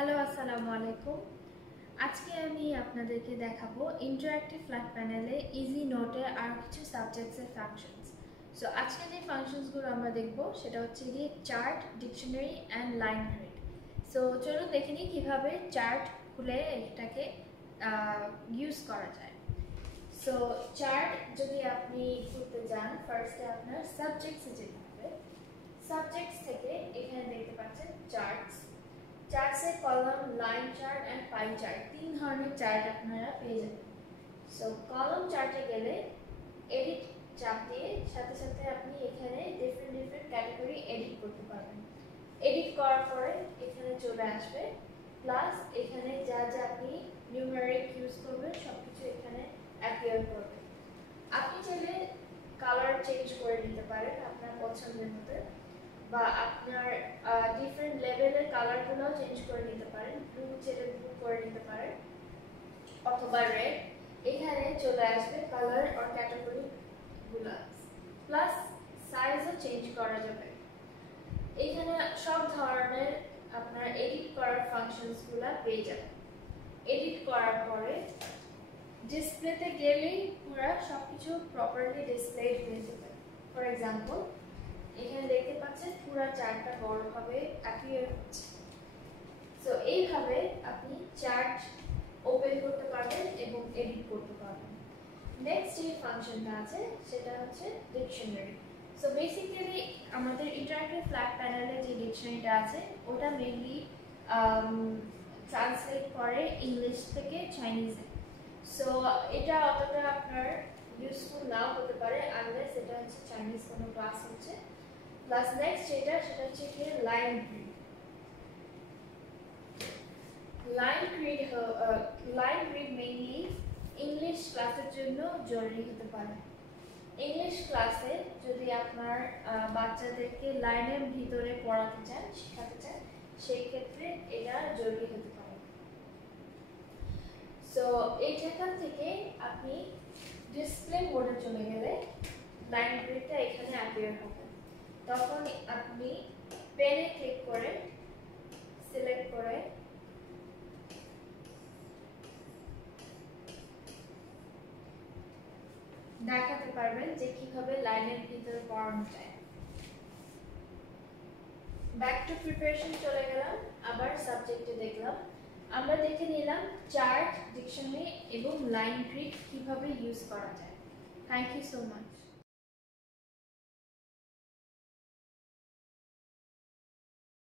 Hello আসসালামু আলাইকুম। আজকে আমি আপনাদেরকে দেখাবো ইন্টারঅ্যাক্টিভ ফ্ল্যাট প্যানেলে ইজি নোটে আর কিছু সাবজেক্টসের ফাংশনস। সো আজকে যে ফাংশনসগুলো আমরা দেখব সেটা হচ্ছে গিয়ে chart, dictionary and line grid. So চলুন দেখে নিই কীভাবে চার্ট খুলে এটাকে ইউজ করা যায়। সো চার্ট যদি আপনি করতে যান, ফার্স্টে আপনার সাবজেক্টসে যেতে হবে। সাবজেক্টস থেকে এখানে দেখতে পাচ্ছেন চার্টস। চার্টসে column, line chart and pie chart, তিন ধরনের চার্ট আপনারা পেয়ে যাবেন। সো কলাম চার্টে গেলে এডিট চাপ দিয়ে সাথে সাথে আপনি এখানে ডিফারেন্ট ক্যাটাগরি এডিট করতে পারবেন। এডিট করার পরে এখানে চলে আসবে, প্লাস এখানে যা যা আপনি নিউমেরিক ইউজ করবেন সবকিছু এখানে অ্যাপিয়ার করবে। আপনি চাইলে কালার চেঞ্জ করে নিতে পারেন আপনার পছন্দের মতো, বা আপনার ডিফারেন্ট লেভেলের কালারগুলো চেঞ্জ করে নিতে পারেন। ব্লু চাইলে ব্লু করে নিতে পারেন অথবা রেড। এখানে চলে আসবে কালার আর ক্যাটাগরিগুলো, প্লাস সাইজও চেঞ্জ করা যাবে। এখানে সব ধরনের আপনার এডিট করার ফাংশনসগুলো পেয়ে যাবেন। এডিট করার পরে ডিসপ্লেতে গেলেই পুরো সবকিছু প্রপারলি ডিসপ্লে হয়ে যাবে। ফর এক্সাম্পল এখানে দেখতে পাচ্ছেন পুরো চার্টটা বড়ভাবে অ্যাপিয়ার হচ্ছে। সো এইভাবে আপনি চার্ট ওপেন করতে পারবেন এবং এডিট করতে পারবেন। নেক্সট যে ফাংশনটা আছে সেটা হচ্ছে ডিকশনারি। সো বেসিক্যালি আমাদের ইন্টারঅ্যাক্টিভ ফ্ল্যাট প্যানেলে যে ডিকশনারিটা আছে ওটা মেইনলি ট্রান্সলেট করে ইংলিশ থেকে চাইনিজে। সো এটা অতটা আপনার ইউজফুল নাও হতে পারে আনলেস এটা হচ্ছে চাইনিজ কোনো ক্লাস হচ্ছে। প্লাস নেক্সট সেটা হচ্ছে কি line grid. Line grid mainly English ক্লাসের জন্য জরুরি হতে পারে। ইংলিশ ক্লাসে যদি আপনার বাচ্চাদেরকে লাইনের ভিতরে পড়াতে চান, শেখাতে চান, সেই ক্ষেত্রে এটা জরুরি হতে পারে। সো এইখান থেকে আপনি ডিসপ্লে মোডে চলে গেলে লাইন গ্রিডটা এখানে অ্যাপিয়ার হবে। তখন আপনি পেনে ক্লিক করে সিলেক্ট করে দেখাতে পারবেন যে কিভাবে লাইনের ভিতরে পড়ানো যায়। ব্যাক টু প্রিপারেশন চলে গেলাম, আবার সাবজেক্টে দেখলাম। আমরা দেখে নিলাম চার্ট, ডিকশনারি এবং লাইন গ্রিড কিভাবে ইউজ করা যায়। Thank you so much.